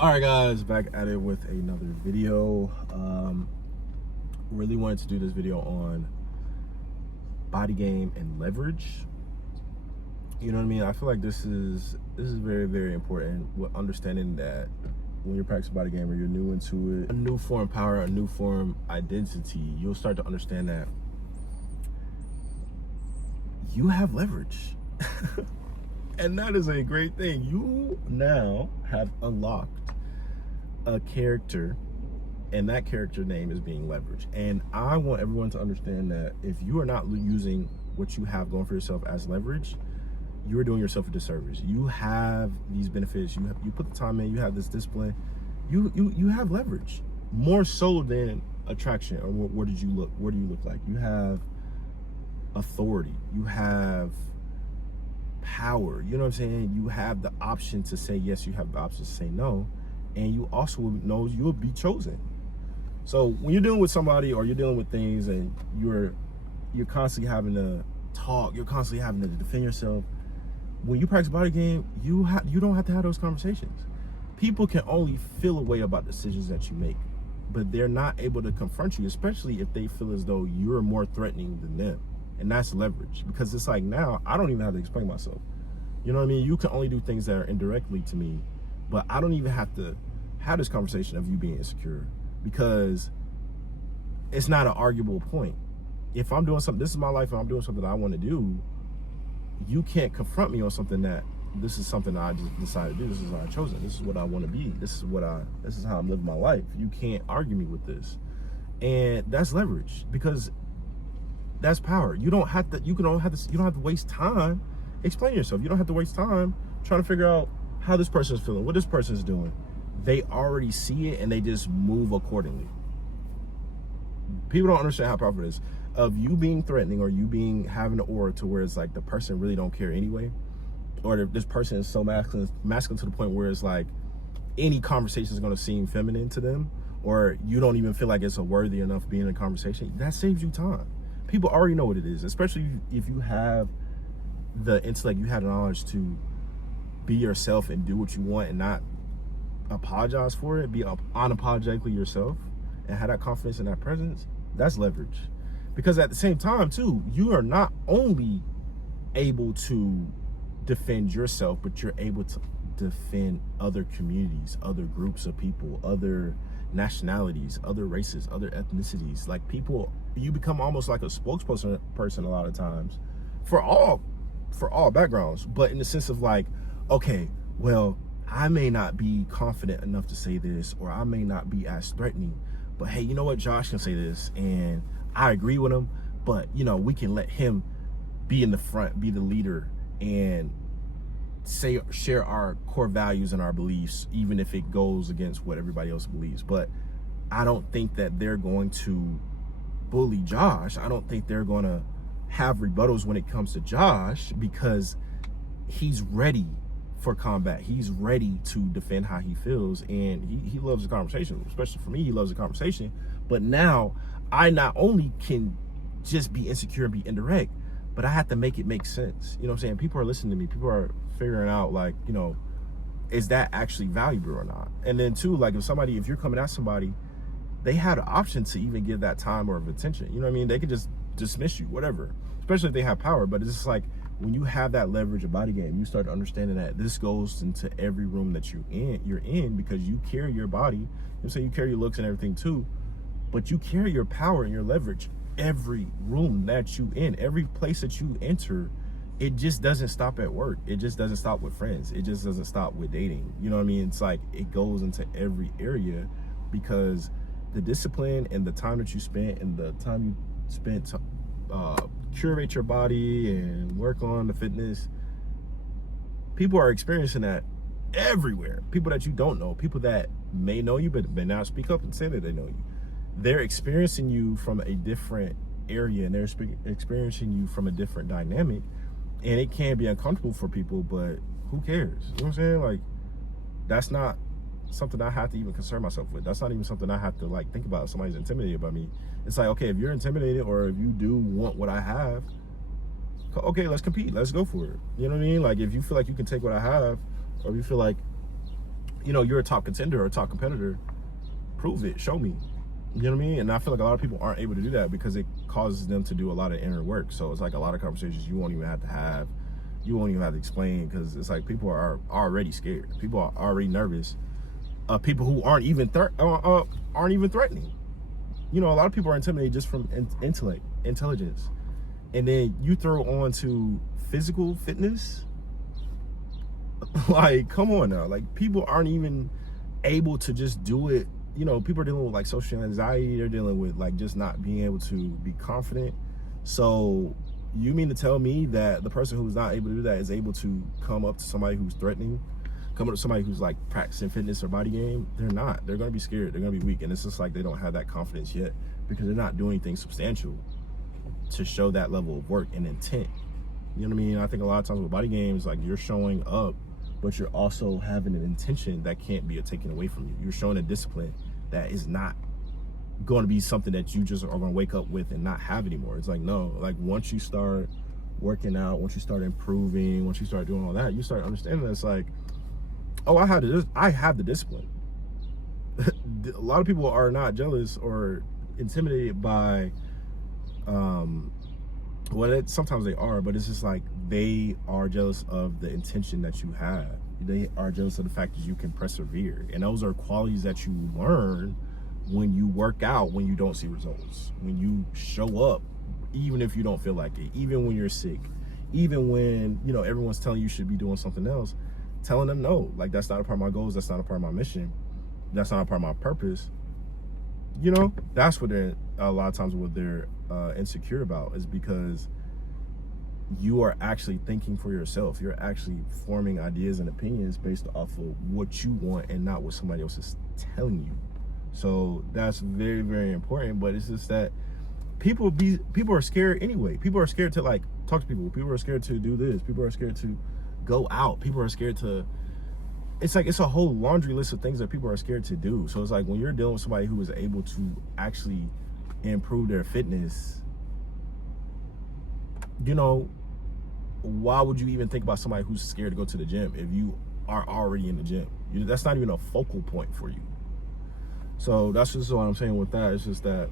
All right, guys, back at it with another video. Really wanted to do this video on body game and leverage. You know what I mean? I feel like this is very, very important with understanding that when you're practicing body game or you're new into it, a new form of power, a new form identity, you'll start to understand that you have leverage. And that is a great thing. You now have unlocked a character, and that character name is being leveraged. And I want everyone to understand that if you are not using what you have going for yourself as leverage, you're doing yourself a disservice. You have these benefits, you put the time in, you have this discipline, you have leverage more so than attraction or where do you look like. You have authority, you have power, you know what I'm saying? You have the option to say yes, you have the option to say no, and you also know you'll be chosen. So when you're dealing with somebody or you're dealing with things and you're constantly having to talk, you're constantly having to defend yourself, when you practice body game, you don't have to have those conversations. People can only feel a way about decisions that you make, but they're not able to confront you, especially if they feel as though you're more threatening than them. And that's leverage, because it's like, now I don't even have to explain myself. You know what I mean? You can only do things that are indirectly to me, but I don't even have to have this conversation of you being insecure, because it's not an arguable point. If I'm doing something, this is my life, and I'm doing something I want to do, you can't confront me on something that this is something that I just decided to do. This is what I chosen. This is what I want to be. This is how I'm living my life. You can't argue me with this. And that's leverage, because that's power. You don't have to waste time explaining yourself. You don't have to waste time trying to figure out how this person is feeling, what this person is doing. They already see it and they just move accordingly. People don't understand how powerful it is of you being threatening, or you having an aura to where it's like the person really don't care anyway, or this person is so masculine to the point where it's like any conversation is going to seem feminine to them, or you don't even feel like it's a worthy enough being in a conversation. That saves you time. People already know what it is, especially if you have the intellect, you have the knowledge to be yourself and do what you want and not apologize for it, be unapologetically yourself and have that confidence and that presence. That's leverage. Because at the same time too, you are not only able to defend yourself, but you're able to defend other communities, other groups of people, other nationalities, other races, other ethnicities. Like, people, you become almost like a spokesperson a lot of times for all backgrounds, but in the sense of like, okay, well, I may not be confident enough to say this, or I may not be as threatening, but hey, you know what, Josh can say this and I agree with him, but you know, we can let him be in the front, be the leader, and share our core values and our beliefs, even if it goes against what everybody else believes. But I don't think that they're going to bully Josh. I don't think they're going to have rebuttals when it comes to Josh, because he's ready for combat. He's ready to defend how he feels, and he loves the conversation. Especially for me, he loves the conversation. But now I not only can just be insecure and be indirect, but I have to make it make sense. You know what I'm saying? People are listening to me. People are figuring out, like, you know, is that actually valuable or not? And then too, like, if you're coming at somebody, they have the option to even give that time or of attention. You know what I mean? They could just dismiss you, whatever, especially if they have power. But it's just like, when you have that leverage of body game, you start understanding that this goes into every room that you're in, because you carry your body. You know what I'm saying? You carry your looks and everything too, but you carry your power and your leverage every room that you in, every place that you enter. It just doesn't stop at work. It just doesn't stop with friends. It just doesn't stop with dating. You know what I mean? It's like, it goes into every area, because the discipline and the time that you spent and the time you spent to curate your body and work on the fitness, people are experiencing that everywhere. People that you don't know, people that may know you but may not speak up and say that they know you, they're experiencing you from a different area, and they're experiencing you from a different dynamic, and it can be uncomfortable for people, but who cares? You know what I'm saying? Like, that's not something I have to even concern myself with. That's not even something I have to like think about if somebody's intimidated by me. It's like, okay, if you're intimidated, or if you do want what I have, okay, let's compete, let's go for it. You know what I mean? Like, if you feel like you can take what I have, or if you feel like you know, you're a top contender or a top competitor, prove it, show me. You know what I mean? And I feel like a lot of people aren't able to do that because it causes them to do a lot of inner work. So it's like a lot of conversations you won't even have to have. You won't even have to explain, because it's like people are already scared. People are already nervous. People who aren't even threatening. You know, a lot of people are intimidated just from intelligence. And then you throw on to physical fitness. Like, come on now. Like, people aren't even able to just do it. You know, people are dealing with like social anxiety. They're dealing with like just not being able to be confident. So you mean to tell me that the person who's not able to do that is able to come up to somebody who's threatening, come up to somebody who's like practicing fitness or body game? They're not. They're going to be scared. They're going to be weak. And it's just like they don't have that confidence yet because they're not doing anything substantial to show that level of work and intent. You know what I mean? I think a lot of times with body games, like, you're showing up, but you're also having an intention that can't be taken away from you. You're showing a discipline that is not going to be something that you just are going to wake up with and not have anymore. It's like, no, like, once you start working out, once you start improving, once you start doing all that, you start understanding that it's like, oh, I have the discipline. A lot of people are not jealous or intimidated by, well, sometimes they are, but it's just like they are jealous of the intention that you have. They are jealous of the fact that you can persevere. And those are qualities that you learn when you work out, when you don't see results, when you show up, even if you don't feel like it, even when you're sick, even when, you know, everyone's telling you should be doing something else, telling them no, like, that's not a part of my goals, that's not a part of my mission, that's not a part of my purpose. You know, that's what they're, a lot of times what they're insecure about, is because you are actually thinking for yourself. You're actually forming ideas and opinions based off of what you want and not what somebody else is telling you. So that's very, very important. But it's just that people are scared anyway. People are scared to like talk to people. People are scared to do this. People are scared to go out. People are scared to, it's like, it's a whole laundry list of things that people are scared to do. So it's like, when you're dealing with somebody who is able to actually improve their fitness, you know, why would you even think about somebody who's scared to go to the gym if you are already in the gym? That's not even a focal point for you. So that's just what I'm saying with that. It's just that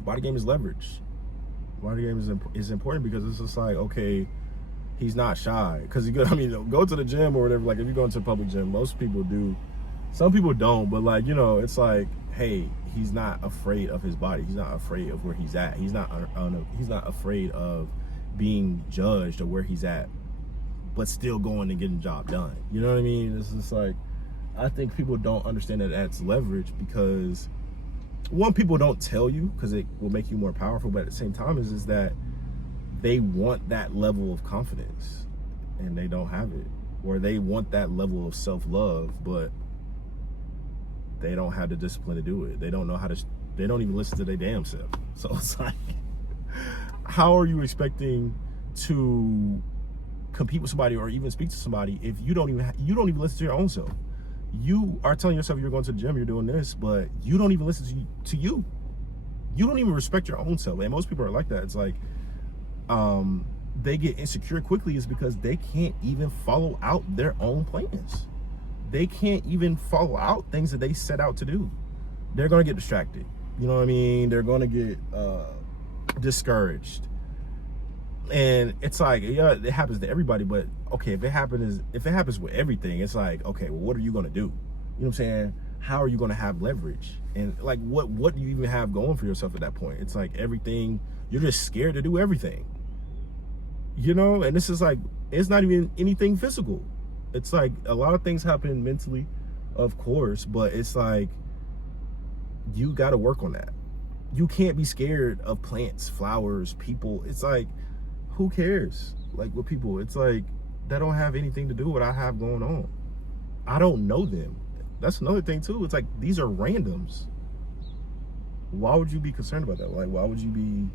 body game is leverage. Body game is important because it's just like, okay, he's not shy. Because you go, I mean, go to the gym or whatever. Like, if you go into a public gym, most people do. Some people don't, but like, you know, it's like, hey, he's not afraid of his body. He's not afraid of where he's at. He's not afraid of being judged or where he's at, but still going and getting the job done. You know what I mean? It's just like, I think people don't understand that that's leverage because, one, people don't tell you because it will make you more powerful, but at the same time is that they want that level of confidence and they don't have it, or they want that level of self-love, but they don't have the discipline to do it. They don't know how to, they don't even listen to their damn self. So it's like, how are you expecting to compete with somebody or even speak to somebody if you don't even listen to your own self? You are telling yourself you're going to the gym, you're doing this, but you don't even listen to you. You don't even respect your own self. And most people are like that. It's like, they get insecure quickly is because they can't even follow out their own plans. They can't even follow out things that they set out to do. They're going to get distracted. You know what I mean? They're going to get discouraged. And it's like, yeah, it happens to everybody, but okay, if it happens with everything, it's like, okay, well, what are you going to do? You know what I'm saying? How are you going to have leverage? And like, what do you even have going for yourself at that point? It's like everything, you're just scared to do everything. You know, and this is like, it's not even anything physical. It's like a lot of things happen mentally, of course, but it's like, you got to work on that. You can't be scared of plants, flowers, people. It's like, who cares? Like, with people, it's like, that don't have anything to do with what I have going on. I don't know them. That's another thing too. It's like, these are randoms. Why would you be concerned about that? Like, why would you be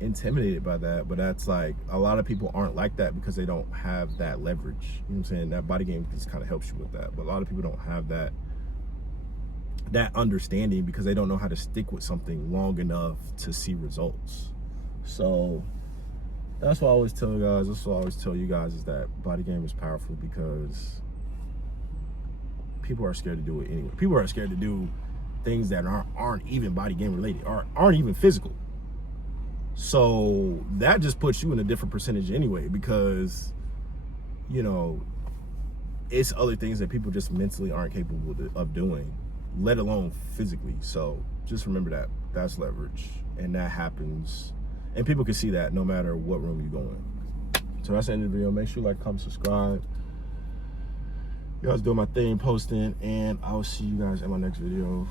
intimidated by that? But that's like, a lot of people aren't like that because they don't have that leverage. You know what I'm saying? That body game just kind of helps you with that. But a lot of people don't have that understanding because they don't know how to stick with something long enough to see results. So that's what I always tell you guys. That's what I always tell you guys, is that body game is powerful because people are scared to do it anyway. People are scared to do things that aren't even body game related, aren't even physical. So that just puts you in a different percentage anyway, because, you know, it's other things that people just mentally aren't capable of doing, let alone physically. So just remember that that's leverage, and that happens, and people can see that no matter what room you go in. So that's the end of the video. Make sure you like, comment, subscribe. You guys doing my thing, posting, and I will see you guys in my next video.